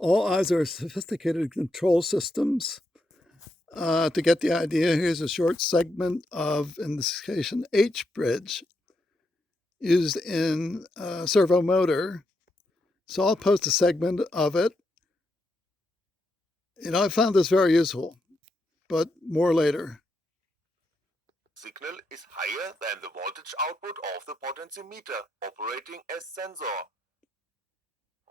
All eyes are sophisticated control systems. To get the idea, here's a short segment of, in this case, an H bridge used in a servo motor. So I'll post a segment of it. I found this very useful, but more later. Signal is higher than the voltage output of the potentiometer operating as sensor.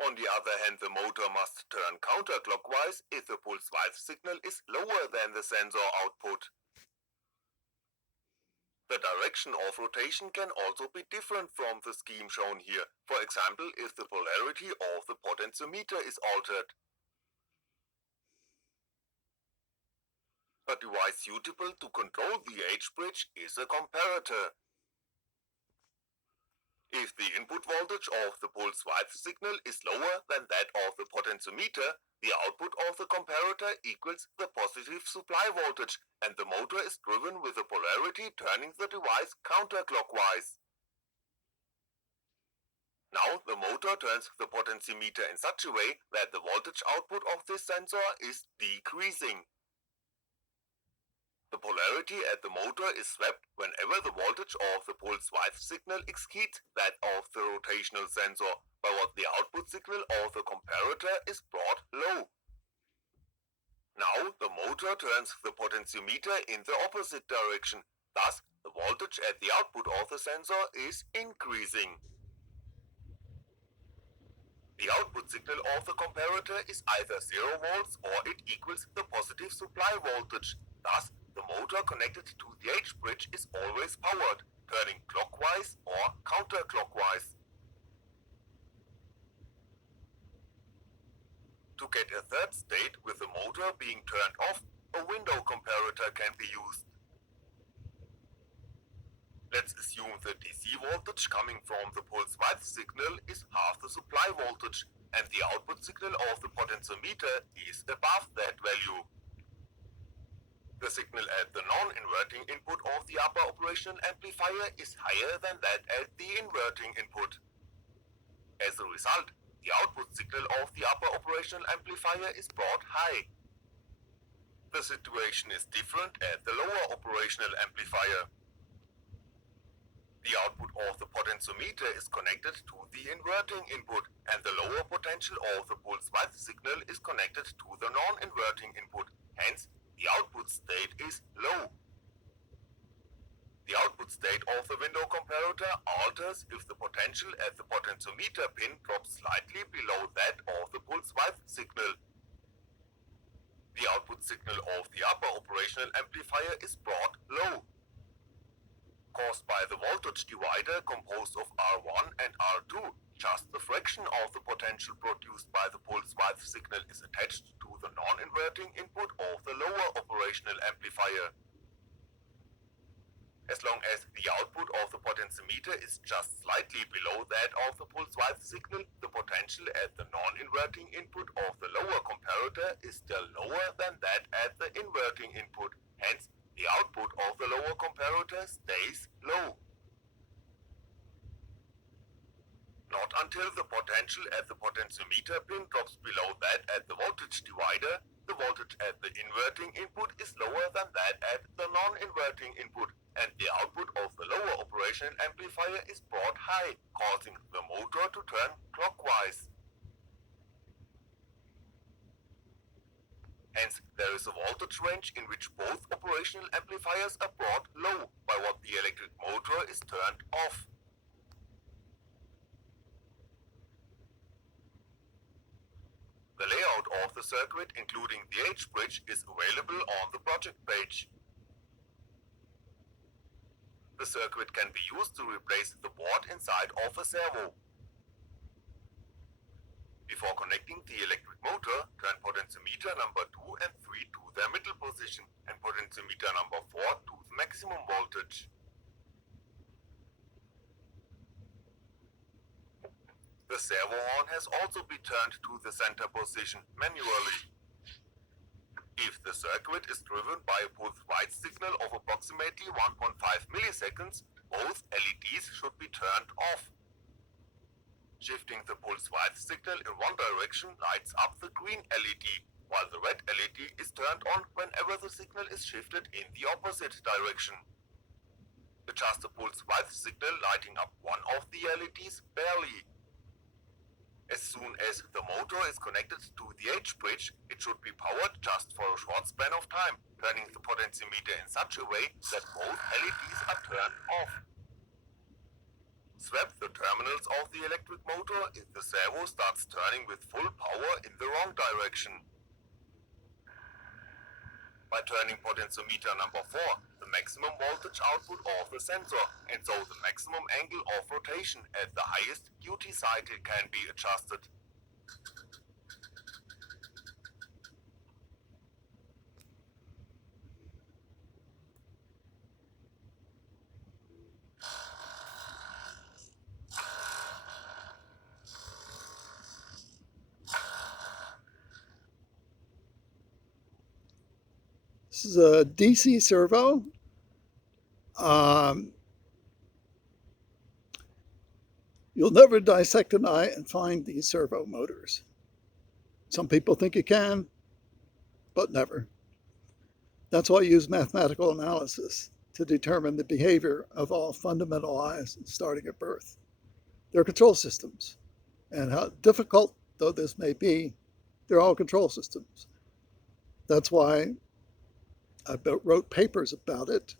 On the other hand, the motor must turn counterclockwise if the pulse width signal is lower than the sensor output. The direction of rotation can also be different from the scheme shown here, for example if the polarity of the potentiometer is altered. A device suitable to control the H-bridge is a comparator. If the input voltage of the pulse width signal is lower than that of the potentiometer, the output of the comparator equals the positive supply voltage, and the motor is driven with the polarity turning the device counterclockwise. Now the motor turns the potentiometer in such a way that the voltage output of this sensor is decreasing. The polarity at the motor is swapped whenever the voltage of the pulse width signal exceeds that of the rotational sensor, by what the output signal of the comparator is brought low. Now the motor turns the potentiometer in the opposite direction, thus the voltage at the output of the sensor is increasing. The output signal of the comparator is either 0 volts or it equals the positive supply voltage. Thus, the motor connected to the H-bridge is always powered, turning clockwise or counterclockwise. To get a third state with the motor being turned off, a window comparator can be used. Let's assume the DC voltage coming from the pulse width signal is half the supply voltage, and the output signal of the potentiometer is above that value. The signal at the non-inverting input of the upper operational amplifier is higher than that at the inverting input. As a result, the output signal of the upper operational amplifier is brought high. The situation is different at the lower operational amplifier. The output of the potentiometer is connected to the inverting input, and the lower potential of the pulse width signal is connected to the non-inverting input. Hence, the output state is low. The output state of the window comparator alters if the potential at the potentiometer pin drops slightly below that of the pulse width signal. The output signal of the upper operational amplifier is brought low. Caused by the voltage divider composed of R1 and R2, just the fraction of the potential produced by the pulse width signal is attached to the non-inverting input of the lower operational amplifier. As long as the output of the potentiometer is just slightly below that of the pulse width signal, the potential at the non-inverting input of the lower comparator is still lower than that at the inverting input. Hence, the output of the lower comparator stays low. Not until the potential at the potentiometer pin drops below that at the voltage divider, the voltage at the inverting input is lower than that at the non-inverting input, and the output of the lower operational amplifier is brought high, causing the motor to turn clockwise. Hence, there is a voltage range in which both operational amplifiers are brought low, by what the electric motor is turned off. The layout of the circuit, including the H-bridge, is available on the project page. The circuit can be used to replace the board inside of a servo. Before connecting the electric motor, turn potentiometer number 2 and 3 to their middle position and potentiometer number 4 to the maximum voltage. The servo horn has also been turned to the center position manually. If the circuit is driven by a pulse width signal of approximately 1.5 milliseconds, both LEDs should be turned off. Shifting the pulse width signal in one direction lights up the green LED, while the red LED is turned on whenever the signal is shifted in the opposite direction. Adjust the pulse width signal lighting up one of the LEDs barely. As soon as the motor is connected to the H-bridge, it should be powered just for a short span of time, turning the potentiometer in such a way that both LEDs are turned off. Swap the terminals of the electric motor if the servo starts turning with full power in the wrong direction. By turning potentiometer number 4, the maximum voltage output of the sensor, and so the maximum angle of rotation at the highest duty cycle can be adjusted. This is a DC servo. You'll never dissect an eye and find these servo motors. Some people think you can, but never. That's why I use mathematical analysis to determine the behavior of all fundamental eyes starting at birth. They're control systems, and how difficult though this may be, they're all control systems. That's why I wrote papers about it,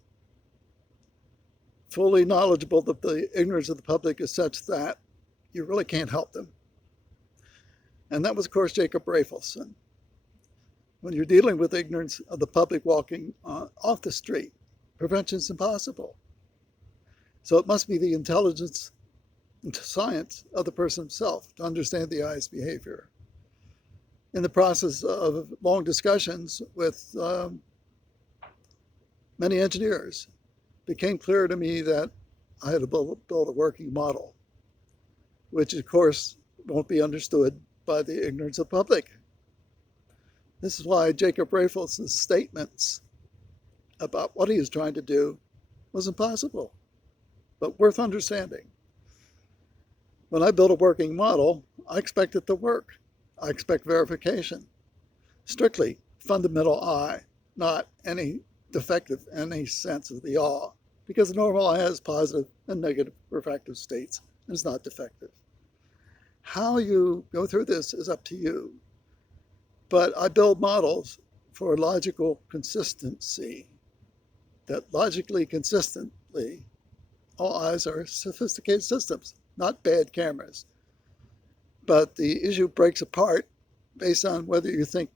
fully knowledgeable that the ignorance of the public is such that you really can't help them. And that was, of course, Jacob Rafelson. When you're dealing with ignorance of the public walking off the street, prevention is impossible. So it must be the intelligence and science of the person himself to understand the eye's behavior. In the process of long discussions with many engineers, it became clear to me that I had to build a working model, which of course won't be understood by the ignorance of the public. This is why Jacob Rafelson's statements about what he was trying to do was impossible, but worth understanding. When I build a working model, I expect it to work. I expect verification. Strictly fundamental eye, not any defective in any sense of the awe, because the normal eye has positive and negative refractive states and is not defective. How you go through this is up to you. But I build models for logical consistency, that logically consistently, all eyes are sophisticated systems, not bad cameras. But the issue breaks apart based on whether you think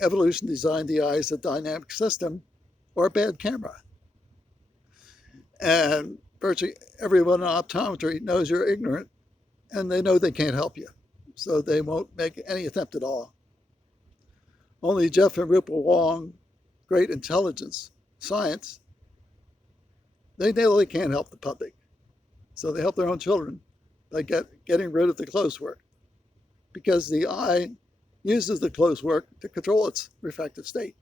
evolution designed the eye as a dynamic system or a bad camera. And virtually everyone in optometry knows you're ignorant, and they know they can't help you. So they won't make any attempt at all. Only Jeff and Rupert Wong, great intelligence, science, they really can't help the public. So they help their own children by getting rid of the close work, because the eye uses the close work to control its refractive state.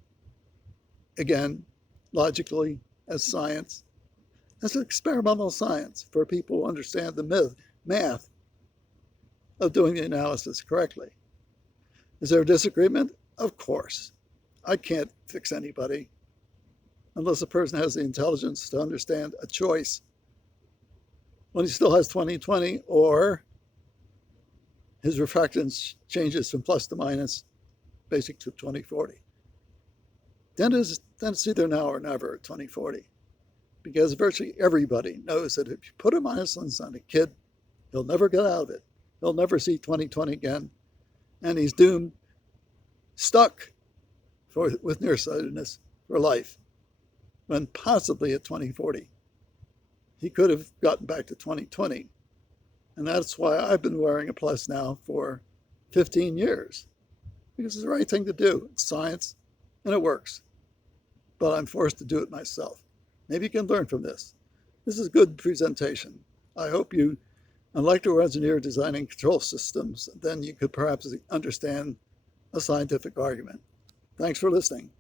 Again, logically, as science, as experimental science for people who understand the math of doing the analysis correctly. Is there a disagreement? Of course. I can't fix anybody unless a person has the intelligence to understand a choice when he still has 20/20, or his refractance changes from plus to minus, basic to 20/40. Then it's either now or never at 20/40, because virtually everybody knows that if you put a minus lens on a kid, he'll never get out of it. He'll never see 20/20 again, and he's doomed, stuck with nearsightedness for life, when possibly at 20/40 he could have gotten back to 20/20. And that's why I've been wearing a plus now for 15 years, because it's the right thing to do. It's science and it works, but I'm forced to do it myself. Maybe you can learn from this. This is a good presentation. I hope you, an electrical engineer designing control systems, then you could perhaps understand a scientific argument. Thanks for listening.